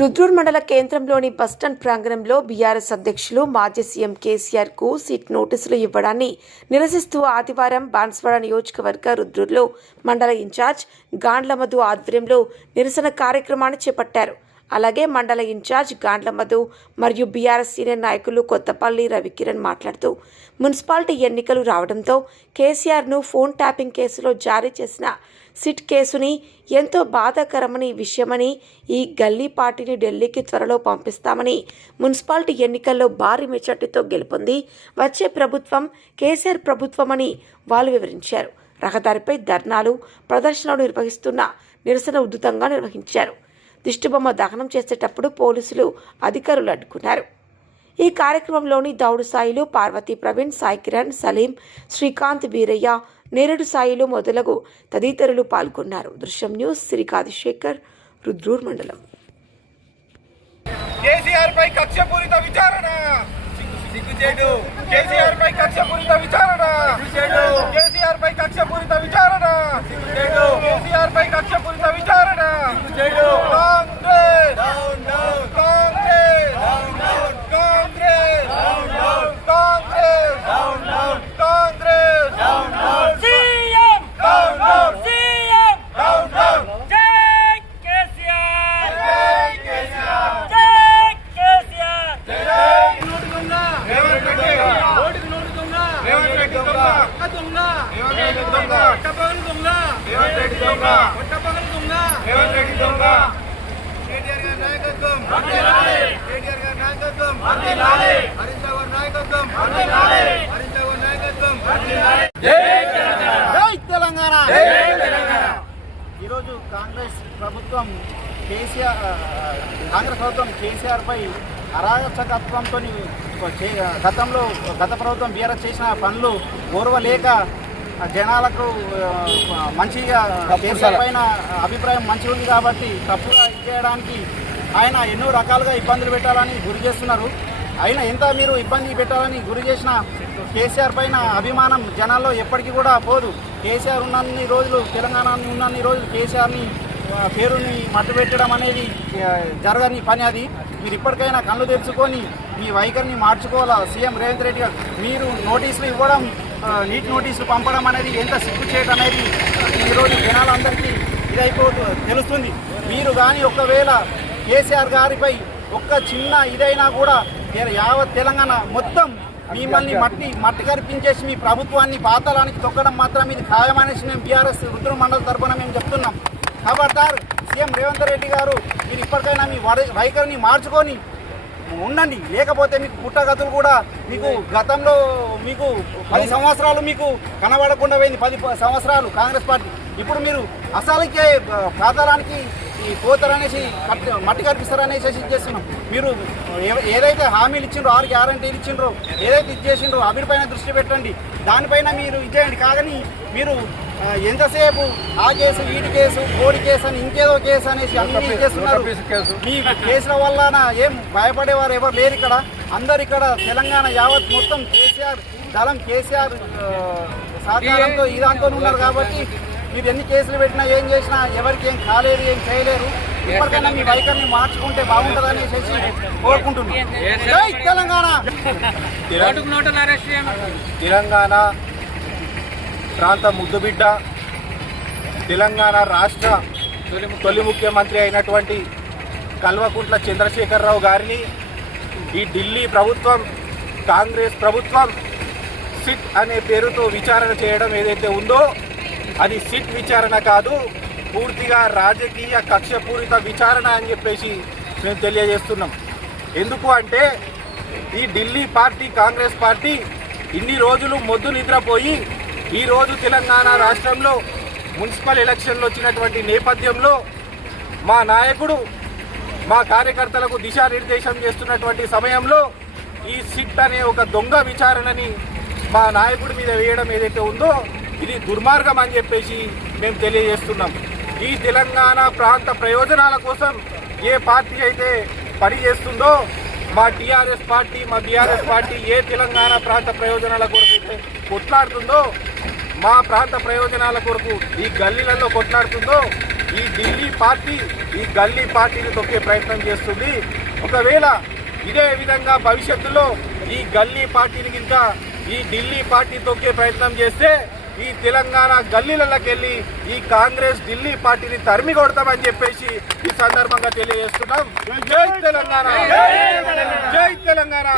రుద్రూర్ మండల కేంద్రంలోని బస్టాండ్ ప్రాంగణంలో బీఆర్ఎస్ అధ్యక్షులు మాజీ సీఎం కేసీఆర్ కు సిట్ నోటీసులు ఇవ్వడాన్ని నిరసిస్తూ ఆదివారం బాన్స్వాడ నియోజకవర్గ రుద్రూర్లో మండల ఇన్ఛార్జ్ గాండ్ల మధు ఆధ్వర్యంలో నిరసన కార్యక్రమాన్ని చేపట్టారు. అలాగే మండల ఇన్ఛార్జ్ గాండ్ల మధు మరియు బీఆర్ఎస్ సీనియర్ నాయకులు కొత్తపల్లి రవికిరణ్ మాట్లాడుతూ మున్సిపాలిటీ ఎన్నికలు రావడంతో కేసీఆర్ను ఫోన్ ట్యాపింగ్ కేసులో జారీ చేసిన సిట్ కేసుని ఎంతో బాధాకరమని విషయమని, ఈ గల్లీ పార్టీని ఢిల్లీకి త్వరలో పంపిస్తామని, మున్సిపాలిటీ ఎన్నికల్లో భారీ మెజార్టీతో గెలుపొంది వచ్చే ప్రభుత్వం కేసీఆర్ ప్రభుత్వమని వాళ్ళు వివరించారు. రహదారిపై ధర్నాలు, ప్రదర్శనలు నిర్వహిస్తున్న నిరసన ఉధృతంగా నిర్వహించారు. దిష్టిబొమ్మ దహనం చేసేటప్పుడు పోలీసులు అధికారులు అడ్డుకున్నారు. ఈ కార్యక్రమంలోని దౌడు సాయిలు, పార్వతీ ప్రవీణ్, సాయి కిరణ్, సలీం, శ్రీకాంత్, వీరయ్య, నేరేడు సాయిలు మొదలగు తదితరులు పాల్గొన్నారు. దృశ్యం న్యూస్, శ్రీకాదిశేఖర్, రుద్రూర్ మండలం. కేసీఆర్ పై కక్షపూరిత విచారణ, కేసీఆర్ పై కక్షపూరిత విచారణ, కేసీఆర్ పై కక్షపూరిత విచారణ, కేసీఆర్ పై కక్షపూరిత విచారణ. కాంగ్రెస్ కాంగ్రెస్ కాంగ్రెస్ కాంగ్రెస్ కాంగ్రెస్ సీఎం సీఎం జై కేసీఆర్ జై కేసీఆర్ జై కేసీఆర్ జై నోటుకుంద ఓటుకు నోటుకుంద దొంగ దొంగ టపగలు దొంగ టపగలు దొంగ కేటీఆర్ గారి నాయకత్వం వర్ధిల్లాలి, కేటీఆర్ గారి నాయకత్వం వర్ధిల్లాలి, హరీష్ రావు గారి నాయకత్వం వర్ధిల్లాలి, హరీష్ రావు గారి నాయకత్వం వర్ధిల్లాలి. జై తెలంగాణ జై తెలంగాణ జై తెలంగాణ. ఈరోజు కాంగ్రెస్ ప్రభుత్వం కేసీఆర్ పై అరాచకత్వంతో గతంలో గత ప్రభుత్వం బీఆర్ఎస్ చేసిన పనులు ఓర్వలేక జనాలకు మంచిగా కేసీఆర్ పైన అభిప్రాయం మంచిగా ఉంది కాబట్టి తప్పుగా చేయడానికి ఆయన ఎన్నో రకాలుగా ఇబ్బందులు పెట్టాలని గురి చేస్తున్నారు. అయినా ఎంత మీరు ఇబ్బంది పెట్టాలని గురి చేసిన కేసీఆర్ పైన అభిమానం జనాల్లో ఎప్పటికీ కూడా పోదు. కేసీఆర్ ఉన్నన్ని రోజులు, తెలంగాణ ఉన్నన్ని రోజులు కేసీఆర్ని పేరుని మట్టుపెట్టడం అనేది జరగని పని. అది మీరు ఇప్పటికైనా కళ్ళు తెరుచుకొని మీ వైఖరిని మార్చుకోవాలా. సీఎం రేవంత్ రెడ్డి గారు మీరు నోటీసులు ఇవ్వడం, నీట్ నోటీసులు పంపడం అనేది ఎంత సిగ్గు చేయడం అనేది ఈరోజు జనాలందరికీ తెలుస్తుంది. మీరు కానీ ఒకవేళ కేసీఆర్ గారిపై ఒక్క చిన్న ఇదైనా కూడా యావత్ తెలంగాణ మొత్తం మిమ్మల్ని మట్టి కరిపించేసి మీ ప్రభుత్వాన్ని పాతాళానికి తొక్కడం మాత్రం ఇది ఖాయమనేసి మేము బీఆర్ఎస్ రుద్రూర్ మండల తరఫున మేము చెప్తున్నాం. ఖబర్దార్ సీఎం రేవంత్ రెడ్డి గారు, మీరు ఇప్పటికైనా మీ వైఖరిని మార్చుకొని ఉండండి. లేకపోతే మీకు పుట్టగతులు కూడా మీకు గతంలో మీకు 10 సంవత్సరాలు మీకు కనబడకుండా పోయింది. 10 సంవత్సరాలు కాంగ్రెస్ పార్టీ. ఇప్పుడు మీరు అసలుకే పాతాళానికి పోతారనేసి మట్టి కనిపిస్తారనేసి చేస్తున్నాం. మీరు ఏదైతే హామీలు ఇచ్చిండ్రో, 6 గ్యారంటీలు ఇచ్చిండ్రో, ఏదైతే ఇచ్చేసిండ్రో వీటిపైన దృష్టి పెట్టండి. దానిపైన మీరు ఇచ్చేయండి. కానీ మీరు ఎంతసేపు ఆ కేసు, వీటి కేసు, కోడి కేసు అని ఇంకేదో కేసు అనేసి అన్ని చేస్తున్నారు. మీ కేసుల వల్ల ఏం భయపడేవారు ఎవరు లేరు ఇక్కడ. అందరు ఇక్కడ తెలంగాణ యావత్ మొత్తం కేసీఆర్ దళం, కేసీఆర్ సహకారంతో ఇదాంతో ఉన్నారు. కాబట్టి మీరు ఎన్ని కేసులు పెట్టినా, ఏం చేసినా ఎవరికి ఏం కాలేదు, ఏం చేయలేరు. ఇప్పటికైనా మీ వైఖరిని మార్చుకుంటే బాగుంటుందని కోరుకుంటున్నాను. జై తెలంగాణ. తెలంగాణ ప్రాంత ముద్దుబిడ్డ, తెలంగాణ రాష్ట్ర తొలి ముఖ్యమంత్రి అయినటువంటి కల్వకుంట్ల చంద్రశేఖరరావు గారిని ఈ ఢిల్లీ ప్రభుత్వం, కాంగ్రెస్ ప్రభుత్వం సిట్ అనే పేరుతో విచారణ చేయడం ఏదైతే ఉందో అది సిట్ విచారణ కాదు, పూర్తిగా రాజకీయ కక్షపూరిత విచారణ అని చెప్పేసి మేము తెలియజేస్తున్నాం. ఎందుకు అంటే ఈ ఢిల్లీ పార్టీ, కాంగ్రెస్ పార్టీ ఇన్ని రోజులు మొద్దు నిద్రపోయి ఈరోజు తెలంగాణ రాష్ట్రంలో మున్సిపల్ ఎలక్షన్లు వచ్చినటువంటి నేపథ్యంలో మా నాయకుడు మా కార్యకర్తలకు దిశానిర్దేశం చేస్తున్నటువంటి సమయంలో ఈ సిట్ అనే ఒక దొంగ విచారణని మా నాయకుడి మీద వేయడం ఏదైతే ఉందో ఇది దుర్మార్గం అని చెప్పేసి మేము తెలియజేస్తున్నాం. ఈ తెలంగాణ ప్రాంత ప్రయోజనాల కోసం ఏ పార్టీ అయితే పనిచేస్తుందో, మా టీఆర్ఎస్ పార్టీ, మా బీఆర్ఎస్ పార్టీ ఏ తెలంగాణ ప్రాంత ప్రయోజనాల కొరకు అయితే కొట్లాడుతుందో, మా ప్రాంత ప్రయోజనాల కొరకు ఈ గల్లీలలో కొట్లాడుతుందో ఈ ఢిల్లీ పార్టీ ఈ గల్లీ పార్టీని తొక్కే ప్రయత్నం చేస్తుంది. ఒకవేళ ఇదే విధంగా భవిష్యత్తులో ఈ గల్లీ పార్టీని ఇంకా ఈ ఢిల్లీ పార్టీ తొక్కే ప్రయత్నం చేస్తే ఈ తెలంగాణ గల్లీలకి వెళ్ళి ఈ కాంగ్రెస్ ఢిల్లీ పార్టీని తరిమి కొడతామని చెప్పేసి ఈ సందర్భంగా తెలియజేస్తున్నాం. జై తెలంగాణ, జై తెలంగాణ.